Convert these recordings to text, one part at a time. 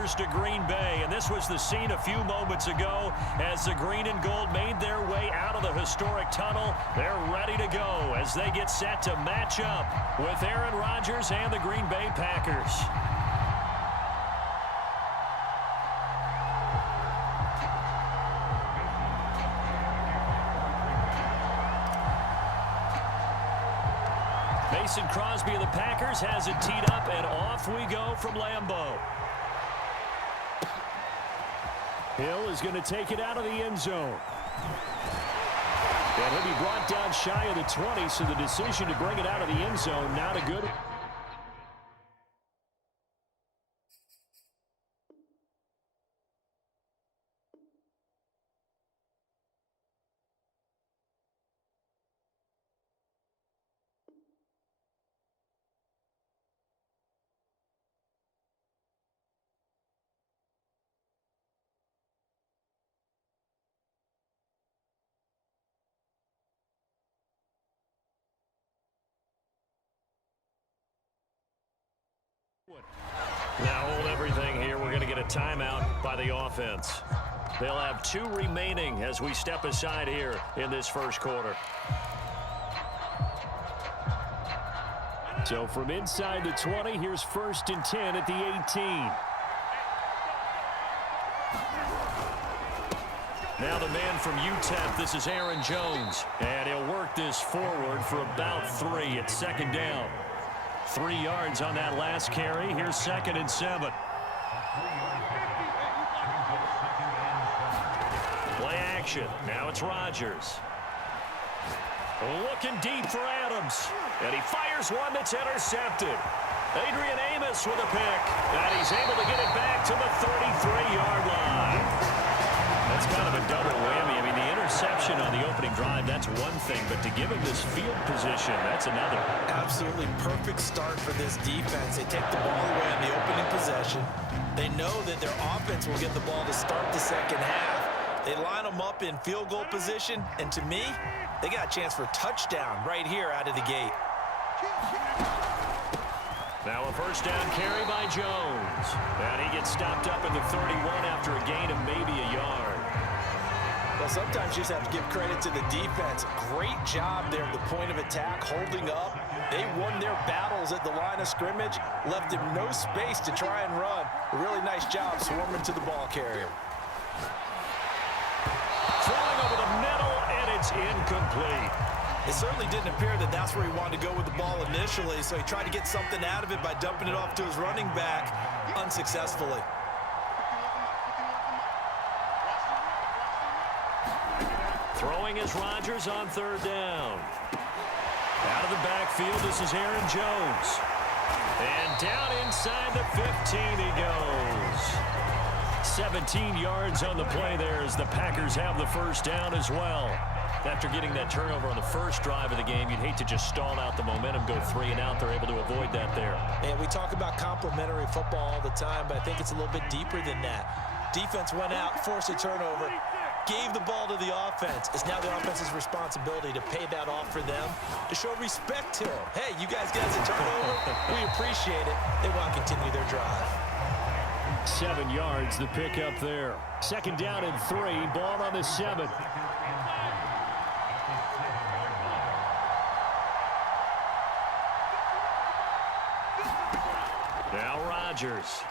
Packers to Green Bay, and this was the scene a few moments ago as the green and gold made their way out of the historic tunnel. They're ready to go as they get set to match up with Aaron Rodgers and the Green Bay Packers. Mason Crosby of the Packers has it teed up, and off we go from Lambeau. Hill is going to take it out of the end zone. And he'll be brought down shy of the 20, so the decision to bring it out of the end zone, not a good. Now hold everything here. We're going to get a timeout by the offense. They'll have 2 remaining as we step aside here in this first quarter. So from inside the 20, here's 1st and 10 at the 18. Now the man from UTEP, this is Aaron Jones. And he'll work this forward for about 3 at 2nd down. 3 yards on that last carry. Here's 2nd and 7. Play action. Now it's Rodgers. Looking deep for Adams. And he fires one that's intercepted. Adrian Amos with a pick. And he's able to get it back to the 33-yard line. That's kind of a double whammy. I mean, the interception on the opening drive, that's one thing. But to give him this field position, that's another. Absolutely perfect start for this defense. They take the ball away on the opening possession. They know that their offense will get the ball to start the second half. They line them up in field goal position. And to me, they got a chance for a touchdown right here out of the gate. Now a 1st down carry by Jones. And he gets stopped up in the 31 after a gain of maybe a yard. Well, sometimes you just have to give credit to the defense. Great job there at the point of attack, holding up. They won their battles at the line of scrimmage, left them no space to try and run. A really nice job swarming to the ball carrier. Throwing over the middle, and it's incomplete. It certainly didn't appear that that's where he wanted to go with the ball initially, so he tried to get something out of it by dumping it off to his running back unsuccessfully. Throwing is Rodgers on 3rd down. Out of the backfield, this is Aaron Jones. And down inside the 15 he goes. 17 yards on the play there as the Packers have the 1st down as well. After getting that turnover on the first drive of the game, you'd hate to just stall out the momentum, go 3 and out. They're able to avoid that there. And we talk about complementary football all the time, but I think it's a little bit deeper than that. Defense went out, forced a turnover, gave the ball to the offense. It's now the offense's responsibility to pay that off for them, to show respect to them. Hey, you guys got a turnover. We appreciate it. They want to continue their drive. 7 yards, the pick up there. 2nd down and 3, ball on the 7. Now Rodgers.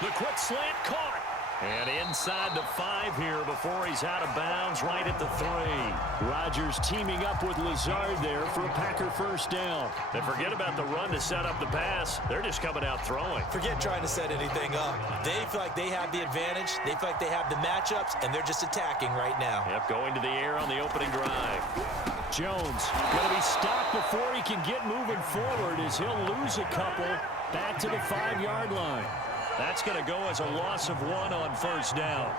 The quick slant caught. And inside the 5 here before he's out of bounds right at the 3. Rodgers teaming up with Lazard there for a Packer 1st down. They forget about the run to set up the pass. They're just coming out throwing. Forget trying to set anything up. They feel like they have the advantage. They feel like they have the matchups, and they're just attacking right now. Yep, going to the air on the opening drive. Jones going to be stopped before he can get moving forward as he'll lose a couple back to the 5-yard line. That's going to go as a loss of 1 on 1st down.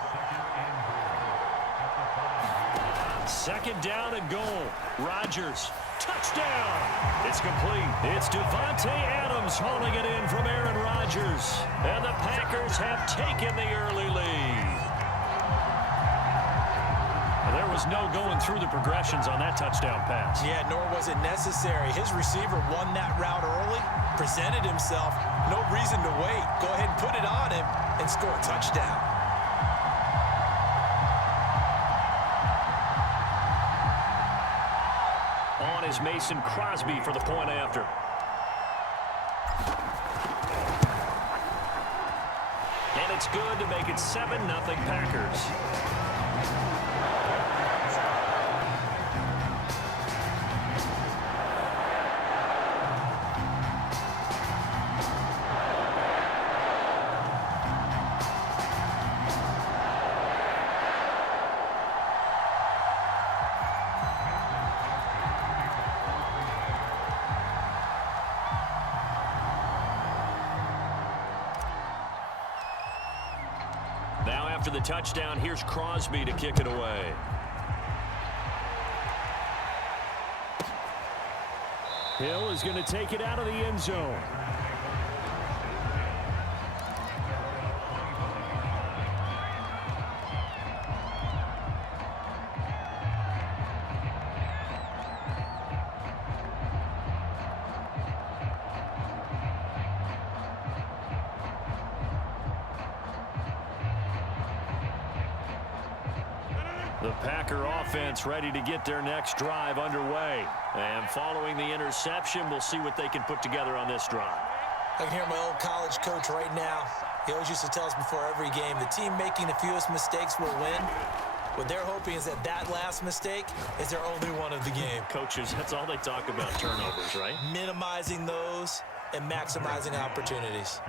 2nd down and goal. Rodgers, touchdown. It's complete. It's Devontae Adams hauling it in from Aaron Rodgers. And the Packers have taken the early lead. There was no going through the progressions on that touchdown pass. Yeah, nor was it necessary. His receiver won that route early, presented himself. No reason to wait. Go ahead and put it on him and score a touchdown. On is Mason Crosby for the point after. And it's good to make it 7-0 Packers. Now after the touchdown, here's Crosby to kick it away. Hill is going to take it out of the end zone. The Packer offense ready to get their next drive underway. And following the interception, we'll see what they can put together on this drive. I can hear my old college coach right now. He always used to tell us before every game, the team making the fewest mistakes will win. What they're hoping is that that last mistake is their only one of the game. Coaches, that's all they talk about, turnovers, right? Minimizing those and maximizing opportunities.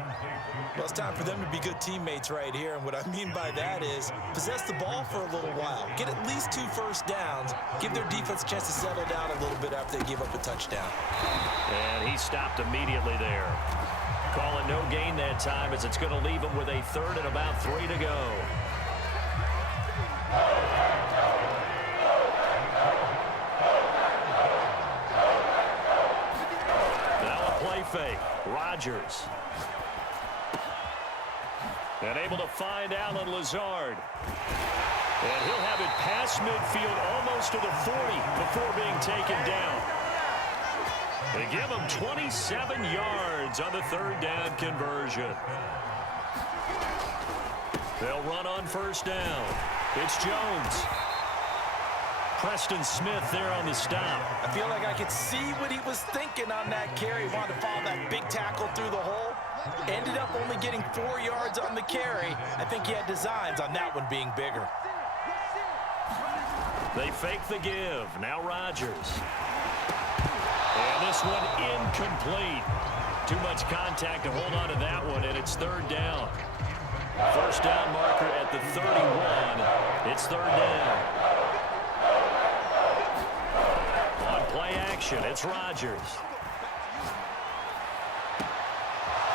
Well, it's time for them to be good teammates right here, and what I mean by that is possess the ball for a little while, get at least 2 first downs, give their defense a chance to settle down a little bit after they give up a touchdown. And he stopped immediately there. Call it no gain that time as it's going to leave him with a third and about 3 to go. Fake. Rodgers. And able to find Alan Lazard. And he'll have it past midfield almost to the 40 before being taken down. They give him 27 yards on the third down conversion. They'll run on first down. It's Jones. Preston Smith there on the stop. I feel like I could see what he was thinking on that carry. He wanted to follow that big tackle through the hole. Ended up only getting 4 yards on the carry. I think he had designs on that one being bigger. They fake the give. Now Rodgers. And this one incomplete. Too much contact to hold on to that one, and it's third down. First down marker at the 31. It's third down. Play action. It's Rodgers.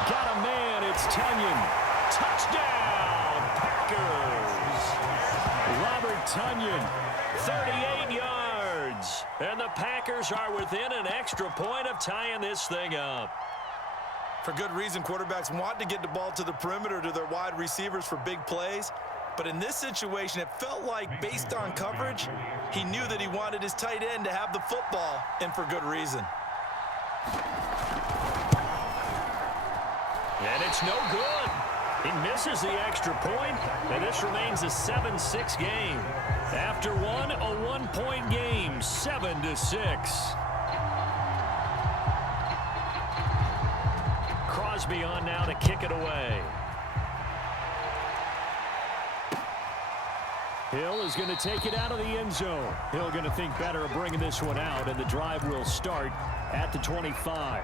Got a man. It's Tunyon. Touchdown, Packers. Robert Tunyon, 38 yards. And the Packers are within an extra point of tying this thing up. For good reason, quarterbacks want to get the ball to the perimeter to their wide receivers for big plays. But in this situation, it felt like, based on coverage, he knew that he wanted his tight end to have the football, and for good reason. And it's no good. He misses the extra point, and this remains a 7-6 game. After one, a one-point game, 7-6. Crosby on now to kick it away. Hill is going to take it out of the end zone. Hill going to think better of bringing this one out, and the drive will start at the 25.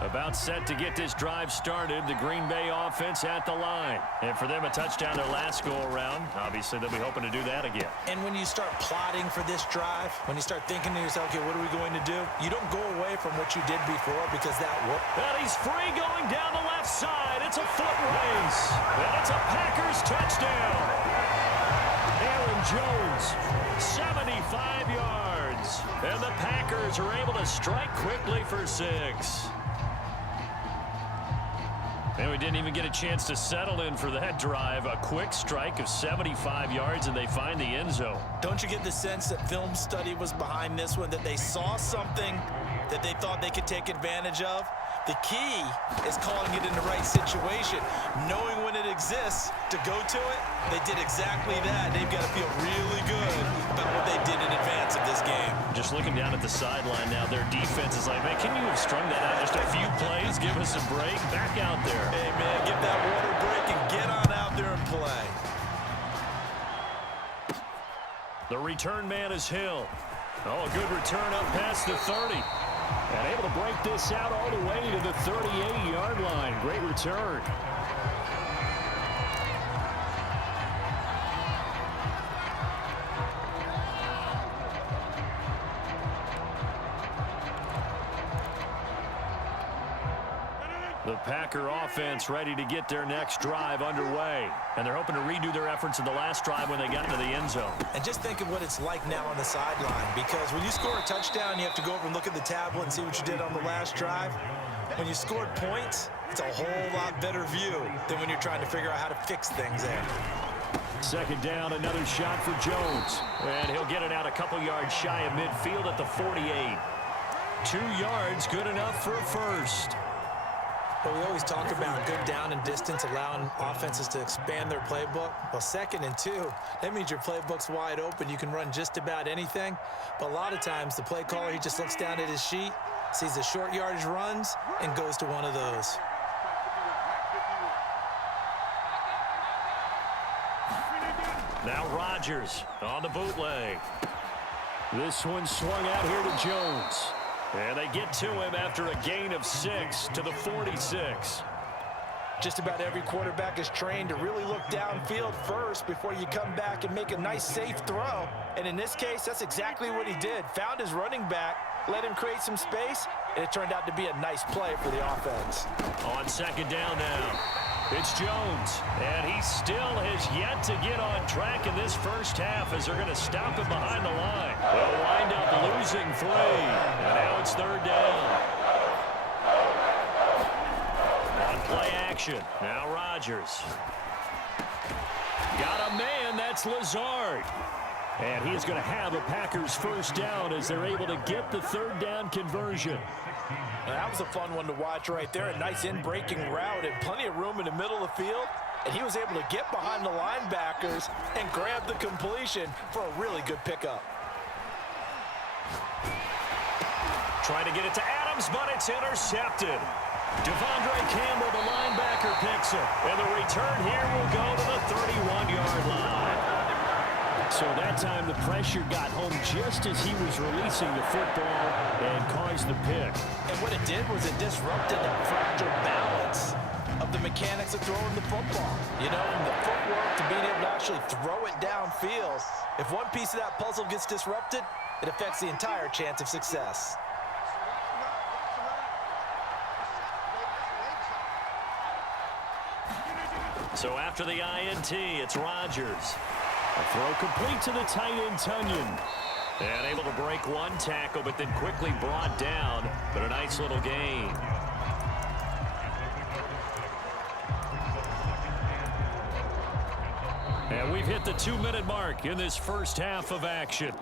About set to get this drive started. The Green Bay offense at the line. And for them, a touchdown their last go-around. Obviously, they'll be hoping to do that again. And when you start plotting for this drive, when you start thinking to yourself, okay, what are we going to do? You don't go away from what you did before because that worked. And he's free going down the left side. It's a foot race. And it's a Packers touchdown. Aaron Jones, 75 yards. And the Packers are able to strike quickly for 6. And we didn't even get a chance to settle in for that drive. A quick strike of 75 yards, and they find the end zone. Don't you get the sense that film study was behind this one, that they saw something that they thought they could take advantage of? The key is calling it in the right situation, knowing when it exists to go to it. They did exactly that. They've got to feel really good about what they did in advance of this game. Just looking down at the sideline now, their defense is like, man, can you have strung that out just a few plays? Give us a break. Back out there. Hey, man, give that water break and get on out there and play. The return man is Hill. Oh, a good return up past the 30. And able to break this out all the way to the 38-yard line. Great return. The Packer offense ready to get their next drive underway. And they're hoping to redo their efforts in the last drive when they got into the end zone. And just think of what it's like now on the sideline, because when you score a touchdown, you have to go over and look at the tablet and see what you did on the last drive. When you scored points, it's a whole lot better view than when you're trying to figure out how to fix things there. Second down, another shot for Jones. And he'll get it out a couple yards shy of midfield at the 48. 2 yards, good enough for a first. But we always talk about good down and distance, allowing offenses to expand their playbook. Well, 2nd and 2, that means your playbook's wide open. You can run just about anything. But a lot of times, the play caller, he just looks down at his sheet, sees the short yardage runs, and goes to one of those. Now Rodgers on the bootleg. This one swung out here to Jones. And they get to him after a gain of 6 to the 46. Just about every quarterback is trained to really look downfield first before you come back and make a nice, safe throw. And in this case, that's exactly what he did. Found his running back, let him create some space, and it turned out to be a nice play for the offense. On second down now, it's Jones. And he still has yet to get on track in this first half as they're going to stop him behind the line. They'll wind up losing 3. And now it's 3rd down. On play action. Now Rodgers. Got a man. That's Lazard. And he is going to have a Packers first down as they're able to get the 3rd down conversion. Now, that was a fun one to watch right there. A nice in-breaking route and plenty of room in the middle of the field. And he was able to get behind the linebackers and grab the completion for a really good pickup. Trying to get it to Adams, but it's intercepted. Devondre Campbell, the linebacker, picks it. And the return here will go to the 31-yard line. So that time the pressure got home just as he was releasing the football and caused the pick. And what it did was it disrupted that fractal balance of the mechanics of throwing the football. You know, from the footwork to being able to actually throw it downfield. If one piece of that puzzle gets disrupted, it affects the entire chance of success. So after the INT, it's Rodgers. A throw complete to the tight end, Tunyon. And able to break one tackle, but then quickly brought down. But a nice little gain. And we've hit the 2-minute mark in this first half of action.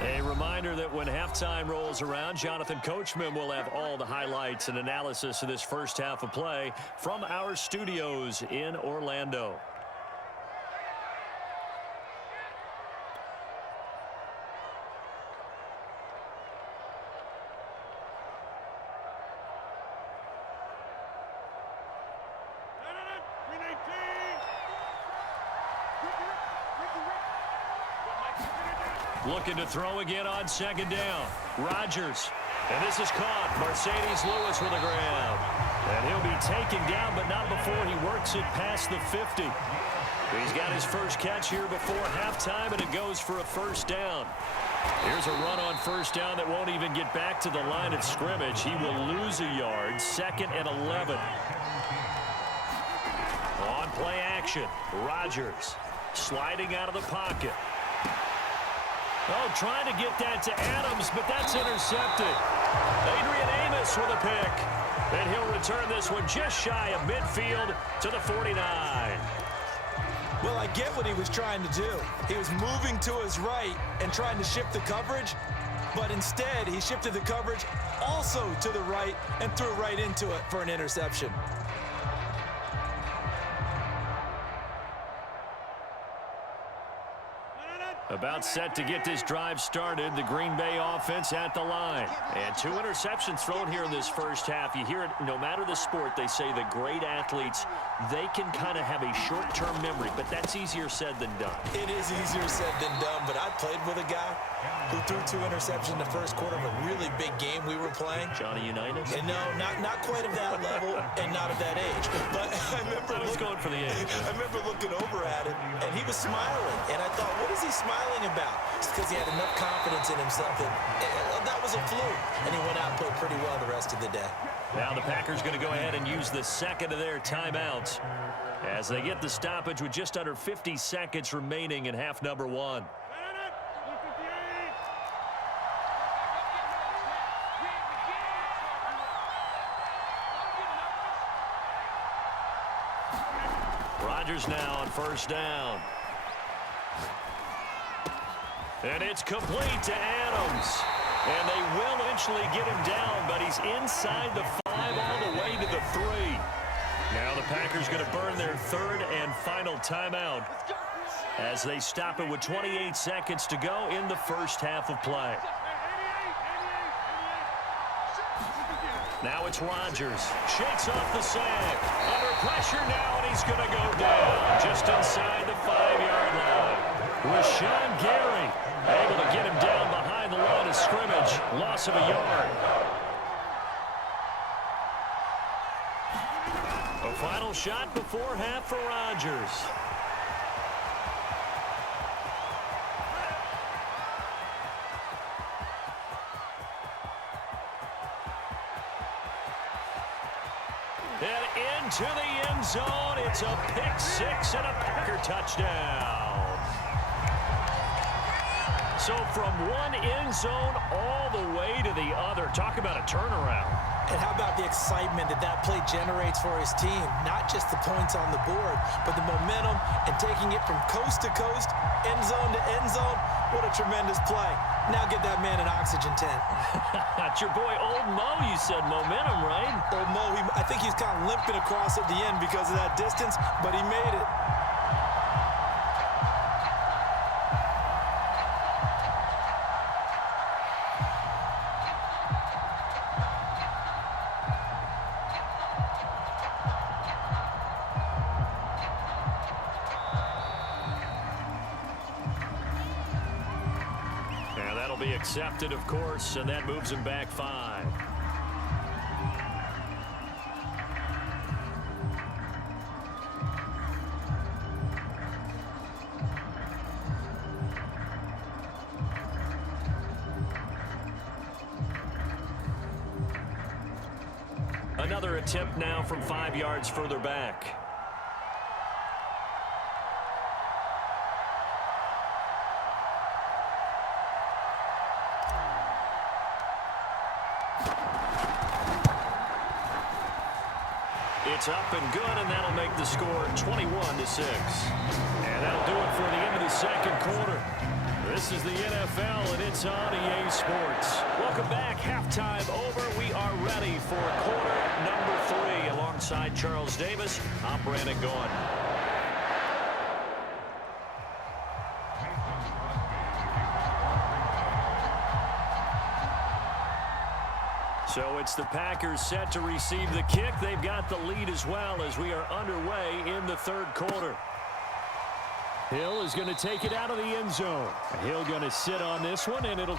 A reminder that when halftime rolls around, Jonathan Coachman will have all the highlights and analysis of this first half of play from our studios in Orlando. Looking to throw again on second down. Rodgers. And this is caught. Mercedes Lewis with a grab. And he'll be taken down, but not before he works it past the 50. He's got his first catch here before halftime, and it goes for a first down. Here's a run on first down that won't even get back to the line of scrimmage. He will lose a yard. 2nd and 11. On play action. Rodgers sliding out of the pocket. Oh, trying to get that to Adams, but that's intercepted. Adrian Amos with a pick. And he'll return this one just shy of midfield to the 49. Well, I get what he was trying to do. He was moving to his right and trying to shift the coverage, but instead he shifted the coverage also to the right and threw right into it for an interception. About set to get this drive started. The Green Bay offense at the line. And 2 interceptions thrown here in this first half. You hear it, no matter the sport, they say the great athletes, they can kind of have a short-term memory, but that's easier said than done. It is easier said than done, but I played with a guy who threw 2 interceptions in the first quarter of a really big game we were playing. Johnny Unitas? And no, not quite of that level and not of that age. But I remember going for the age. I remember looking over at him, and he was smiling. And I thought, what is he smiling about? It's because he had enough confidence in himself that that was a fluke. And he went out and played pretty well the rest of the day. Now the Packers going to go ahead and use the second of their timeouts as they get the stoppage with just under 50 seconds remaining in half number 1. Rodgers now on first down. And it's complete to Adams. And they will eventually get him down, but he's inside the 5 all the way to the 3. Now the Packers going to burn their 3rd and final timeout as they stop it with 28 seconds to go in the first half of play. Now it's Rodgers. Shakes off the sack. Under pressure now, and he's going to go down just inside the 5-yard line. Rashawn Gary able to get him down behind the line of scrimmage. Loss of a yard. A final shot before half for Rodgers. And into the end zone. It's a pick 6 and a Packer touchdown. So from one end zone all the way to the other. Talk about a turnaround. And how about the excitement that play generates for his team? Not just the points on the board, but the momentum and taking it from coast to coast, end zone to end zone. What a tremendous play. Now get that man an oxygen tent. That's your boy Old Mo, you said. Momentum, right? Old Mo, I think he's kind of limping across at the end because of that distance, but he made it. Accepted, of course, and that moves him back 5. Another attempt now from 5 yards further back. It's up and good, and that'll make the score 21-6. And that'll do it for the end of the second quarter. This is the NFL, and it's on EA Sports. Welcome back. Halftime over. We are ready for quarter number 3. Alongside Charles Davis, I'm Brandon Gaughan. So it's the Packers set to receive the kick. They've got the lead as well as we are underway in the third quarter. Hill is going to take it out of the end zone. Hill going to sit on this one, and it'll...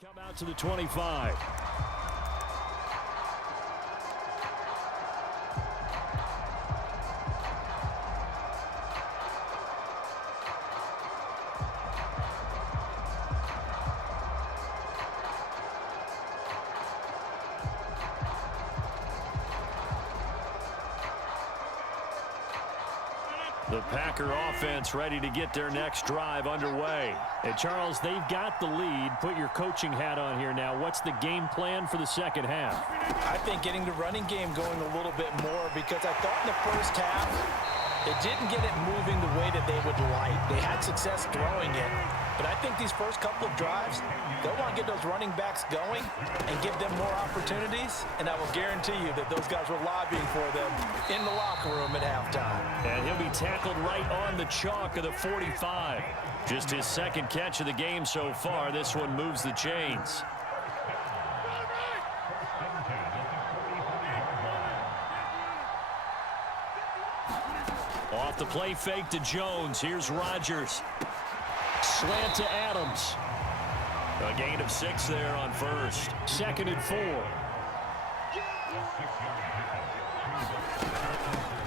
Come out to the 25. The Packer offense ready to get their next drive underway. And Charles, they've got the lead. Put your coaching hat on here now. What's the game plan for the second half? I think getting the running game going a little bit more, because I thought in the first half it didn't get it moving the way that they would like. They had success throwing it, but I think these first couple of drives, they'll want to get those running backs going and give them more opportunities, and I will guarantee you that those guys were lobbying for them in the locker room at halftime. And he'll be tackled right on the chalk of the 45. Just his second catch of the game so far. This one moves the chains. Off the play fake to Jones. Here's Rodgers. Slant to Adams. A gain of 6 there on first. 2nd and 4.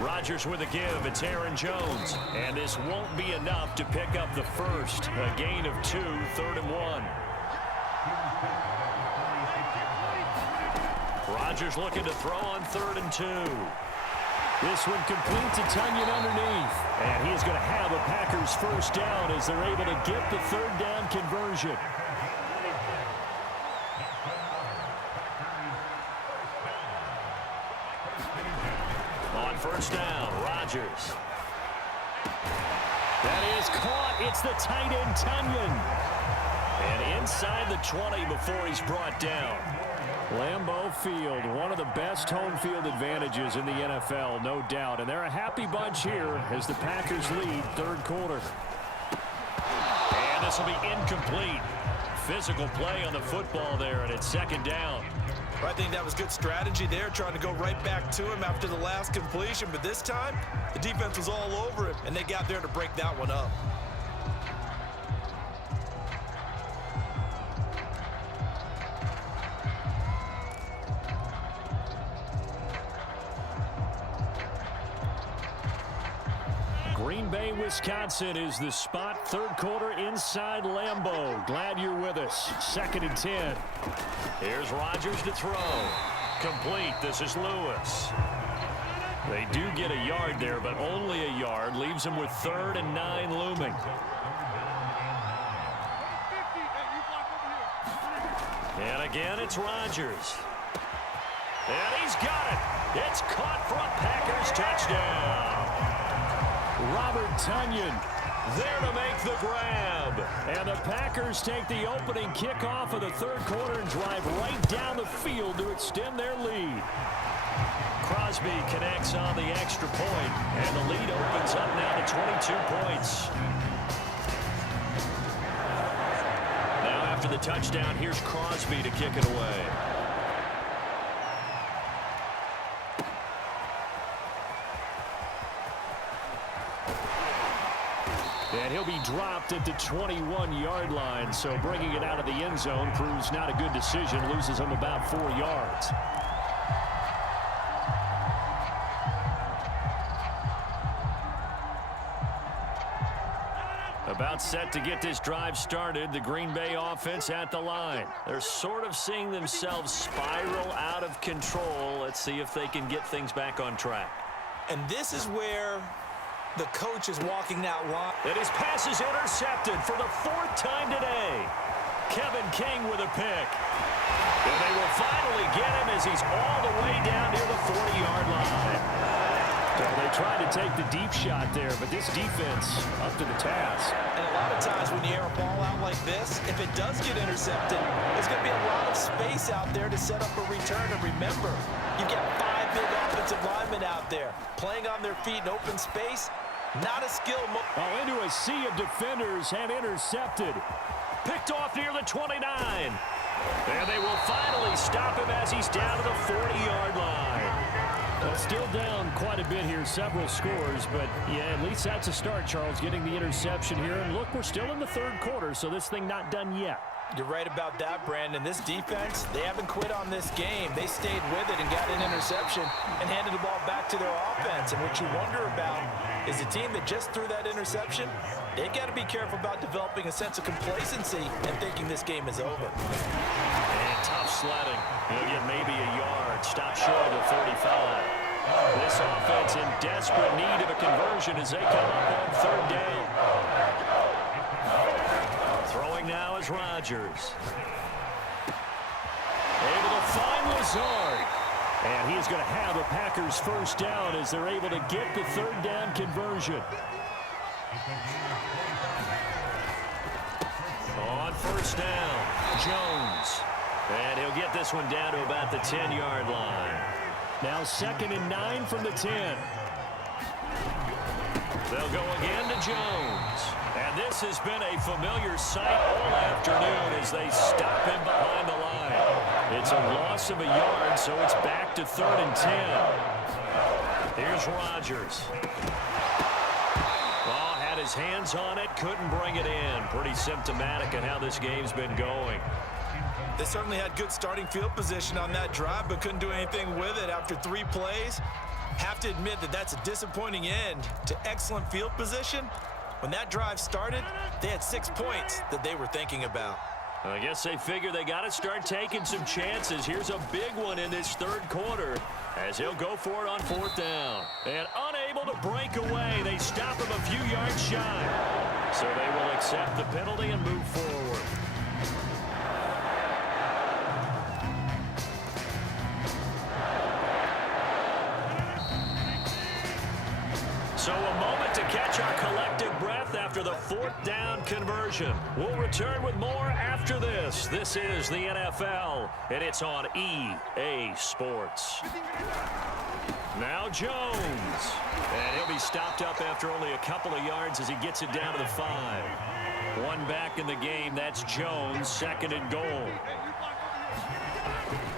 Rodgers with a give. It's Aaron Jones. And this won't be enough to pick up the first. A gain of 2, 3rd and 1. Rodgers looking to throw on 3rd and 2. This one complete to Tunyon underneath. And he's going to have a Packers first down as they're able to get the 3rd down conversion. On first down, Rodgers. That is caught. It's the tight end, Tunyon. And inside the 20 before he's brought down. Lambeau Field, one of the best home field advantages in the NFL, no doubt. And they're a happy bunch here as the Packers lead 3rd quarter. And this will be incomplete. Physical play on the football there, and it's 2nd down. I think that was good strategy there, trying to go right back to him after the last completion. But this time, the defense was all over him, and they got there to break that one up. Green Bay, Wisconsin is the spot. 3rd quarter inside Lambeau. Glad you're with us. 2nd and 10. Here's Rodgers to throw. Complete. This is Lewis. They do get a yard there, but only a yard. Leaves them with 3rd and 9 looming. And again, it's Rodgers. And he's got it. It's caught for a Packers touchdown. Robert Tunyon there to make the grab. And the Packers take the opening kickoff of the 3rd quarter and drive right down the field to extend their lead. Crosby connects on the extra point, and the lead opens up now to 22 points. Now after the touchdown, here's Crosby to kick it away. And he'll be dropped at the 21-yard line, so bringing it out of the end zone proves not a good decision. Loses him about 4 yards. About set to get this drive started. The Green Bay offense at the line. They're sort of seeing themselves spiral out of control. Let's see if they can get things back on track. And this is where the coach is walking that line. And his pass is intercepted for the 4th time today. Kevin King with a pick. And they will finally get him as he's all the way down near the 40-yard line. So they tried to take the deep shot there, but this defense up to the task. And a lot of times when you air a ball out like this, if it does get intercepted, there's going to be a lot of space out there to set up a return. And remember, you've got 5 big offensive linemen out there playing on their feet in open space. Not a skill. Into a sea of defenders and intercepted. Picked off near the 29. And they will finally stop him as he's down to the 40-yard line. Well, still down quite a bit here, several scores, but yeah, at least that's a start, Charles, getting the interception here. And look, we're still in the third quarter, so this thing not done yet. You're right about that, Brandon. This defense, they haven't quit on this game. They stayed with it and got an interception and handed the ball back to their offense. And what you wonder about is a team that just threw that interception, they've got to be careful about developing a sense of complacency and thinking this game is over. And tough sledding. He'll get maybe a yard. Stop short of the 35. This offense in desperate need of a conversion as they come up on third down. Throwing now is Rodgers. Able to find Lazard. And he is going to have the Packers first down as they're able to get the third down conversion. On first down, Jones. And he'll get this one down to about the 10-yard line. Now 2nd and 9 from the 10. They'll go again to Jones. And this has been a familiar sight all afternoon as they stop him behind the line. It's a loss of a yard, so it's back to 3rd and 10. Here's Rodgers. Oh, had his hands on it, couldn't bring it in. Pretty symptomatic of how this game's been going. They certainly had good starting field position on that drive, but couldn't do anything with it after 3 plays. Have to admit that that's a disappointing end to excellent field position. When that drive started, they had 6 points that they were thinking about. I guess they figure they got to start taking some chances. Here's a big one in this third quarter as he'll go for it on 4th down. And unable to break away, they stop him a few yards shy. So they will accept the penalty and move forward. So a moment to catch our collective breath after the 4th down conversion. We'll return with more after this. This is the NFL, and it's on EA Sports. Now Jones. And he'll be stopped up after only a couple of yards as he gets it down to the 5. One back in the game, that's Jones, 2nd and goal.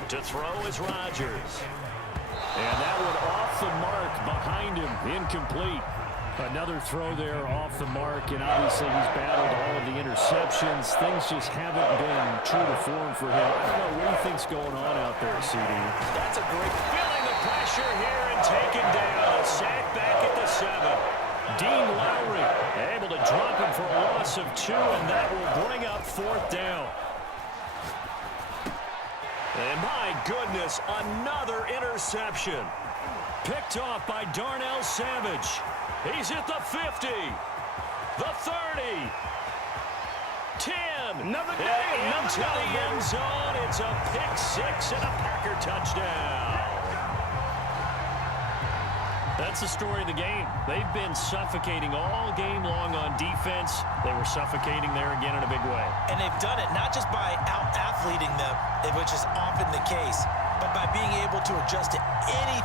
To throw is Rodgers. And that one off the mark behind him, incomplete. Another throw there off the mark, and obviously he's battled all of the interceptions. Things just haven't been true to form for him. I don't know what he thinks going on out there, CD. That's a great... Feeling the pressure here and taken down. A sack back at the 7. Dean Lowry able to drop him for a loss of 2, and that will bring up 4th down. And my goodness, another interception. Picked off by Darnell Savage. He's at the 50, the 30, 10, another day, into the end zone. It's a pick 6 and a Packer touchdown. That's the story of the game. They've been suffocating all game long on defense. They were suffocating there again in a big way. And they've done it not just by out-athleting them, which is often the case, but by being able to adjust to any